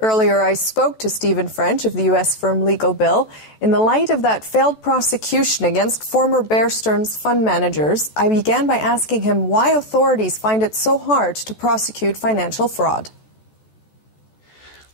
Earlier, I spoke to Stephen French of the U.S. firm Legal Bill. In the light of that failed prosecution against former Bear Stearns fund managers, I began by asking him why authorities find it so hard to prosecute financial fraud.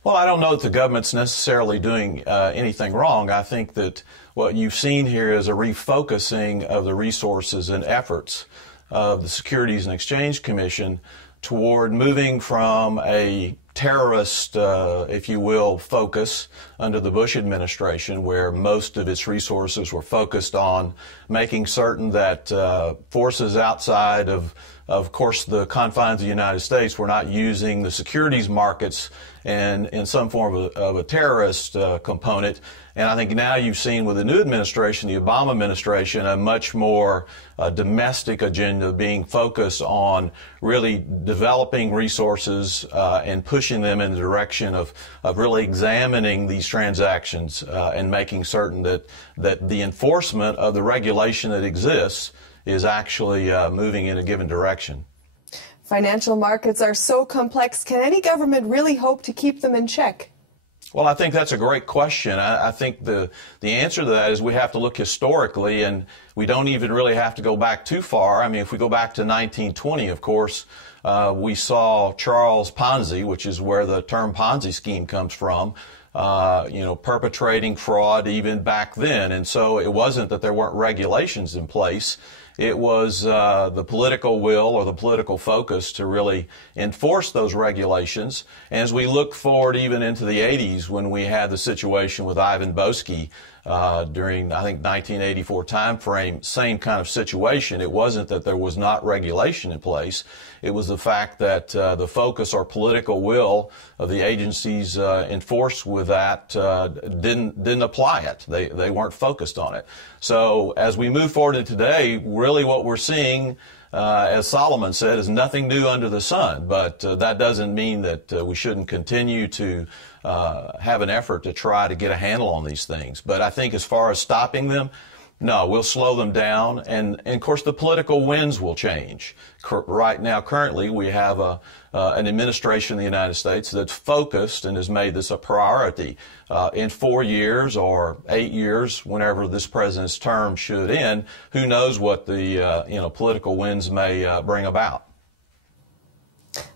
Well, I don't know that the government's necessarily doing anything wrong. I think that what you've seen here is a refocusing of the resources and efforts of the Securities and Exchange Commission toward moving from a terrorist, if you will, focus under the Bush administration, where most of its resources were focused on making certain that forces outside of course, the confines of the United States were not using the securities markets and in some form of a terrorist component. And I think now you've seen with the new administration, the Obama administration, a much more domestic agenda being focused on really developing resources and pushing them in the direction of really examining these transactions and making certain that the enforcement of the regulation that exists is actually moving in a given direction. Financial markets are so complex. Can any government really hope to keep them in check? Well, I think that's a great question. I think the answer to that is we have to look historically, and we don't even really have to go back too far. I mean, if we go back to 1920, of course, we saw Charles Ponzi, which is where the term Ponzi scheme comes from, perpetrating fraud even back then. And so it wasn't that there weren't regulations in place. It was the political will or the political focus to really enforce those regulations. And as we look forward even into the 80s, when we had the situation with Ivan Boesky during, I think, 1984 timeframe, same kind of situation. It wasn't that there was not regulation in place. It was the fact that the focus or political will of the agencies enforced with that didn't apply it. They weren't focused on it. So as we move forward to today, really what we're seeing, as Solomon said, is nothing new under the sun. But that doesn't mean that we shouldn't continue to have an effort to try to get a handle on these things. But I think as far as stopping them, no, we'll slow them down. And of course, the political winds will change. Right now, currently, we have an administration in the United States that's focused and has made this a priority. In 4 years or 8 years, whenever this president's term should end, who knows what the political winds may bring about.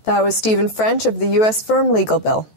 That was Stephen French of the U.S. firm Legal Bill.